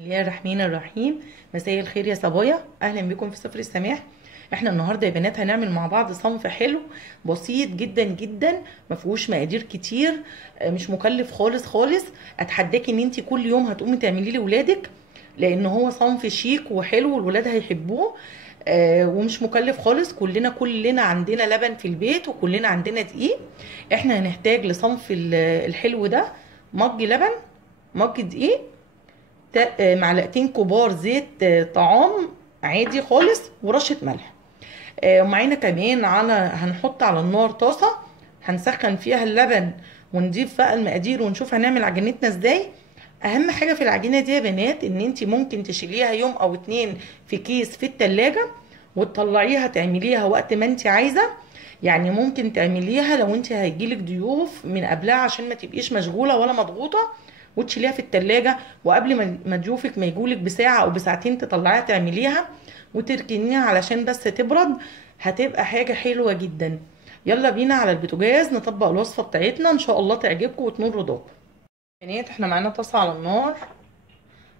بسم الله الرحمن الرحيم. مساء الخير يا صبايا، اهلا بكم في سفر السماح. احنا النهارده يا بنات هنعمل مع بعض صنف حلو بسيط جدا جدا، ما فيهوش مقادير كتير، مش مكلف خالص خالص. اتحداكي ان انت كل يوم هتقومي تعمليه لاولادك، لان هو صنف شيك وحلو والولاد هيحبوه. ومش مكلف خالص. كلنا عندنا لبن في البيت وكلنا عندنا دقيق. احنا هنحتاج لصنف الحلو ده مج لبن، مج دقيق، معلقتين كبار زيت طعام عادي خالص، ورشة ملح. ومعانا كمان هنحط على النار طاسة هنسخن فيها اللبن، ونضيف بقى المقادير ونشوف هنعمل عجينتنا ازاي. اهم حاجة في العجينة دي يا بنات ان انت ممكن تشيليها يوم او اتنين في كيس في التلاجة، وتطلعيها تعمليها وقت ما انت عايزة. يعني ممكن تعمليها لو انت هيجيلك ضيوف من قبلها عشان ما تبقيش مشغولة ولا مضغوطة، وتشيليها في التلاجة، وقبل ما ضيوفك ما يجولك بساعة او بساعتين تطلعيها تعمليها وتركنيها علشان بس تبرد. هتبقى حاجة حلوة جدا. يلا بينا على البوتاجاز نطبق الوصفة بتاعتنا، ان شاء الله تعجبكم وتنور رضاكم. بنات احنا معانا طاسة على النار،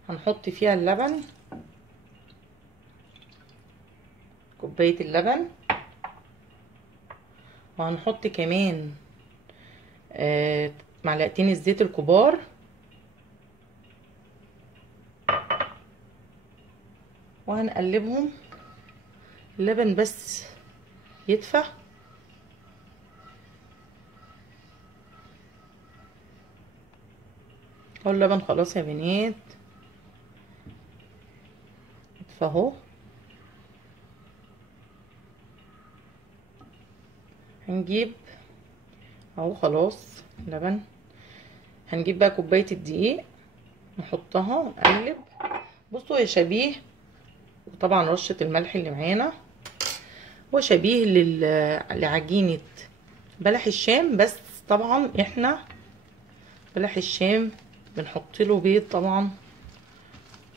هنحط فيها اللبن، كوباية اللبن، وهنحط كمان معلقتين الزيت الكبار، وهنقلبهم اللبن بس يدفى. اهو اللبن خلاص يا بنات ادفى اهو. هنجيب اهو خلاص لبن، هنجيب بقى كوباية الدقيق نحطها ونقلب. بصوا يا شبيه، وطبعا رشة الملح اللي معانا، وشبيه لعجينة بلح الشام، بس طبعا احنا بلح الشام بنحط له بيض طبعا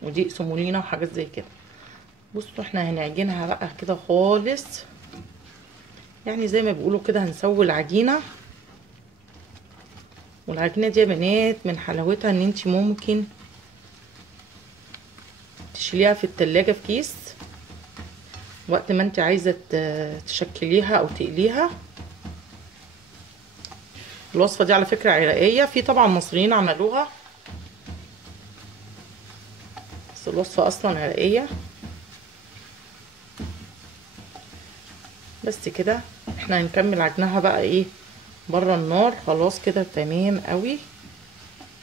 ودقيق سمولينا وحاجات زي كده. بصوا احنا هنعجنها بقى كده خالص، يعني زي ما بيقولوا كده هنسوي العجينة. والعجينة دي يا بنات من حلاوتها ان انت ممكن تشيليها في التلاجة في كيس وقت ما انت عايزة تشكليها او تقليها. الوصفة دي على فكرة عراقية، في طبعا مصريين عملوها بس الوصفة اصلا عراقية. بس كده احنا هنكمل عجنها بقى ايه بره النار. خلاص كده تمام قوي.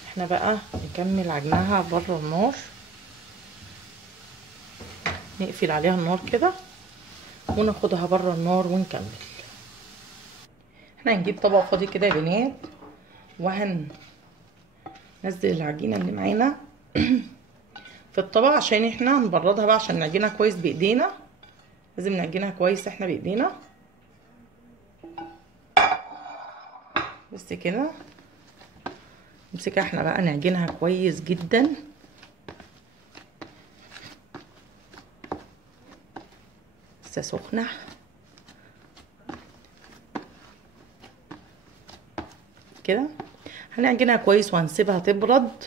احنا بقى نكمل عجنها بره النار، نقفل عليها النار كده وناخدها بره النار ونكمل. احنا هنجيب طبق فاضي كده يا بنات، وهننزل العجينه اللي معانا في الطبق عشان احنا هنبردها بقى، عشان نعجنها كويس بايدينا. لازم نعجنها كويس احنا بايدينا. بس كده نمسكها احنا بقى نعجنها كويس جدا. لسه سخنه كده. هنعجنها كويس وهنسيبها تبرد،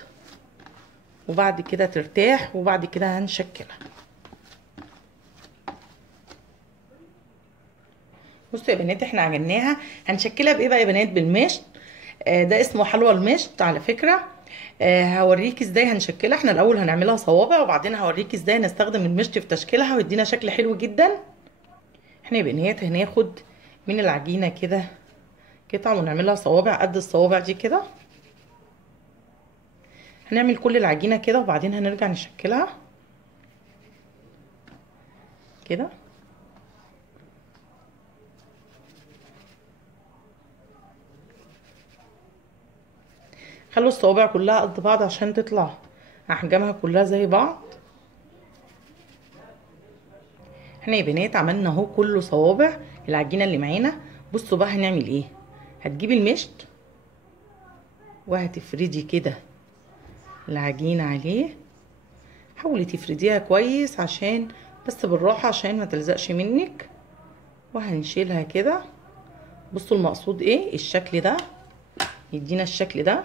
وبعد كده ترتاح، وبعد كده هنشكلها. بصوا يا بنات احنا عجناها، هنشكلها بايه بقى يا بنات؟ بالمشط. ده اسمه حلوى المشط على فكره. هوريكي ازاي هنشكلها. احنا الاول هنعملها صوابع، وبعدين هوريكي ازاي نستخدم المشط في تشكيلها ويدينا شكل حلو جدا. احنا يا بنات هناخد من العجينه كده قطعه ونعملها صوابع قد الصوابع دي كده. هنعمل كل العجينه كده وبعدين هنرجع نشكلها كده. خلوا الصوابع كلها قد بعض عشان تطلع احجامها كلها زي بعض. احنا يا بنات عملنا اهو كله صوابع العجينه اللي معانا. بصوا بقى هنعمل ايه. هتجيبي المشط وهتفردي كده العجينه عليه. حاولي تفرديها كويس عشان بس بالراحه عشان ما تلزقش منك. وهنشيلها كده. بصوا المقصود ايه؟ الشكل ده يدينا الشكل ده.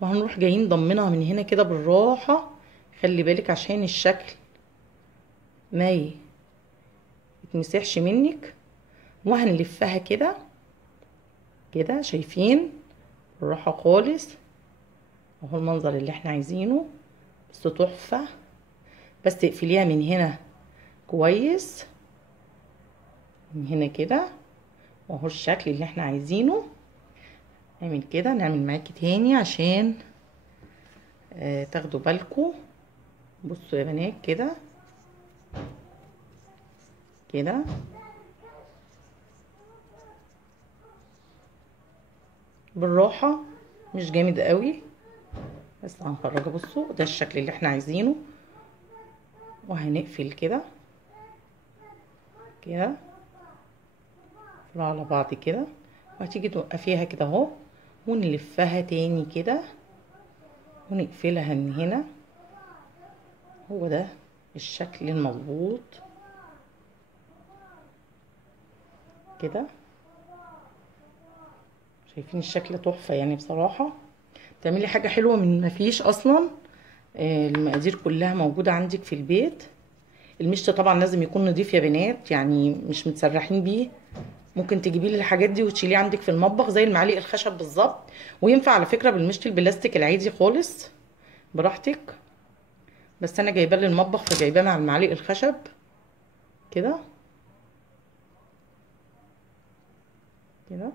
وهنروح جايين ضمنها من هنا كده بالراحه، خلي بالك عشان الشكل ما يتمسحش منك. وهنلفها كده كده، شايفين بالراحه خالص اهو المنظر اللي احنا عايزينه. بس تحفه. بس تقفليها من هنا كويس، من هنا كده، واهو الشكل اللي احنا عايزينه. نعمل كده، نعمل معاكي تاني عشان تاخدوا بالكم. بصوا يا بنات كده كده، بالراحه مش جامد قوي، بس هنخرجها. بصوا ده الشكل اللي احنا عايزينه. وهنقفل كده كده على بعض كده، وهتيجي توقفيها كده اهو، ونلفها تاني كده ونقفلها من هنا. هو ده الشكل المظبوط كده. شايفين الشكل تحفه يعني بصراحه. تعملي حاجه حلوه من مفيش اصلا. المقادير كلها موجوده عندك في البيت. المشط طبعا لازم يكون نضيف يا بنات، يعني مش متسرحين بيه. ممكن تجيبي لي الحاجات دي وتشيليه عندك في المطبخ زي المعالق الخشب بالظبط. وينفع على فكره بالمشط البلاستيك العادي خالص، براحتك. بس انا جايباه للمطبخ فجايباه مع المعالق الخشب كده كده.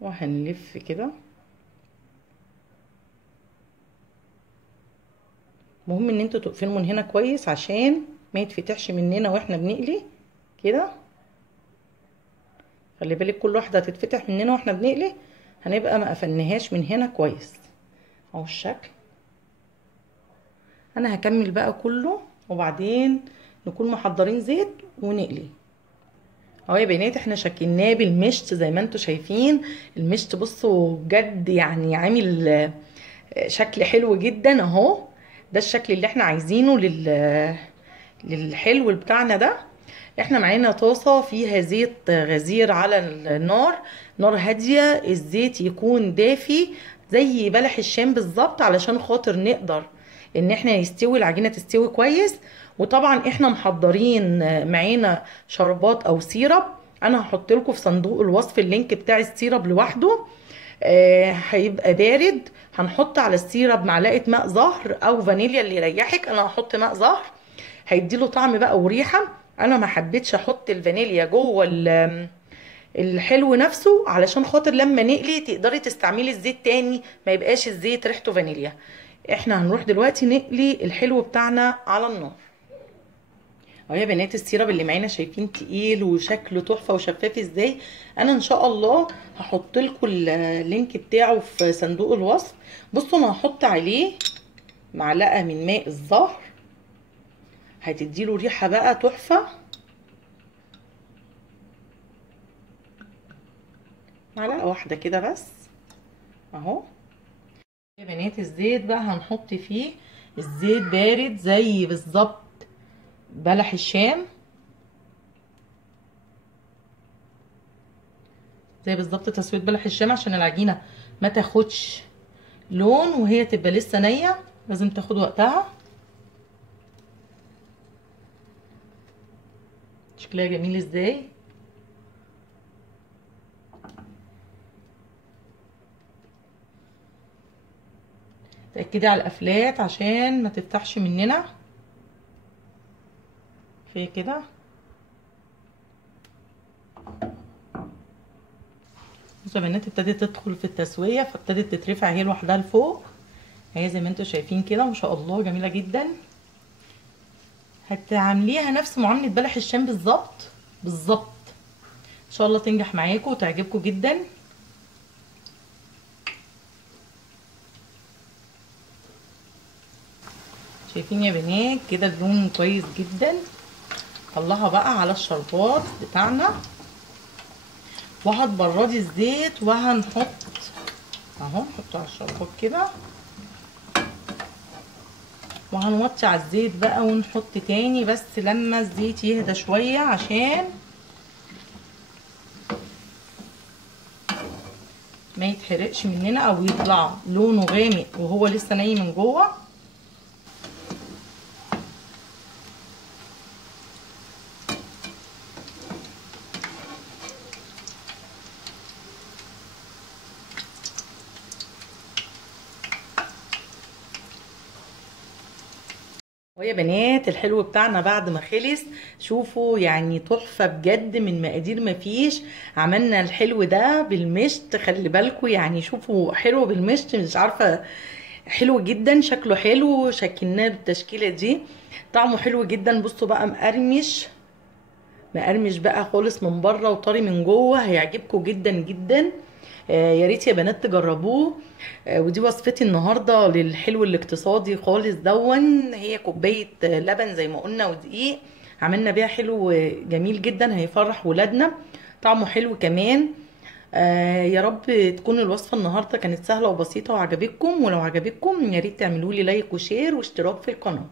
وهنلف كده. مهم ان انتوا تقفلوا من هنا كويس عشان ما يتفتحش مننا واحنا بنقلي كده. خلي بالك كل واحده هتتفتح مننا واحنا بنقلي، هنبقى ما قفلناهاش من هنا كويس. اهو الشكل. انا هكمل بقى كله وبعدين نكون محضرين زيت ونقلي. اهو يا بنات احنا شكلناه بالمشط زي ما انتوا شايفين. المشط بصوا بجد يعني عامل شكل حلو جدا اهو. ده الشكل اللي احنا عايزينه للحلو بتاعنا ده. احنا معانا طاسه فيها زيت غزير على النار، نار هاديه. الزيت يكون دافي زي بلح الشام بالظبط علشان خاطر نقدر ان احنا يستوي العجينه تستوي كويس. وطبعا احنا محضرين معانا شربات او سيرب. انا هحط لكم في صندوق الوصف اللينك بتاع السيرب لوحده. هيبقى بارد. هنحط على السيرب معلقه ماء زهر او فانيليا اللي يريحك. انا هحط ماء زهر، هيديله طعم بقى وريحه. انا ما حبيتش احط الفانيليا جوه الحلو نفسه علشان خاطر لما نقلي تقدري تستعملي الزيت تاني ما يبقاش الزيت ريحته فانيليا. احنا هنروح دلوقتي نقلي الحلو بتاعنا على النار. اهو يا بنات السيرب اللي معانا شايفين تقيل وشكله تحفه وشفاف ازاي. انا ان شاء الله هحط لكم اللينك بتاعه في صندوق الوصف. بصوا انا هحط عليه معلقه من ماء الزهر، هتديله ريحه بقى تحفه. معلقه واحده كده بس اهو. يا بنات الزيت بقى هنحط فيه الزيت بارد زي بالظبط بلح الشام، زي بالظبط تسويه بلح الشام عشان العجينه ما تاخدش لون وهي تبقى لسه نيه، لازم تاخد وقتها. شكلها جميل ازاي. تأكدي على القفلات عشان ما تفتحش مننا. في كده بصوا يا بنات ابتدت تدخل في التسويه، فابتدت تترفع هي لوحدها لفوق. هي زي ما انتوا شايفين كده ما شاء الله جميله جدا. هتعمليها نفس معامله بلح الشام بالظبط بالظبط. ان شاء الله تنجح معاكم وتعجبكم جدا. شايفين يا بنات كده اللون كويس جدا. طلعها بقى على الشربات بتاعنا وهتبردي الزيت وهنحط اهو، نحطه على الشربات كده وهنوطي على الزيت بقى ونحط تاني بس لما الزيت يهدى شويه عشان ما يتحرقش. يتحرقش مننا او يطلع لونه غامق وهو لسه ني من جوه. ويا بنات الحلو بتاعنا بعد ما خلص شوفوا يعني تحفة بجد، من مقادير مفيش. عملنا الحلو ده بالمشط، خلي بالكوا يعني شوفوا حلو بالمشط، مش عارفة حلو جدا، شكله حلو، شكلناه بالتشكيلة دي، طعمه حلو جدا. بصوا بقى مقرمش مقرمش بقى خالص من بره وطري من جوه، هيعجبكم جدا جدا. يا ريت يا بنات تجربوه. ودي وصفتي النهارده للحلو الاقتصادي خالص دون. هي كوبايه لبن زي ما قلنا ودقيق، عملنا بيها حلو جميل جدا هيفرح ولادنا، طعمه حلو كمان. يا رب تكون الوصفه النهارده كانت سهله وبسيطه وعجبتكم، ولو عجبتكم يا ريت تعملوا لي لايك وشير واشتراك في القناه.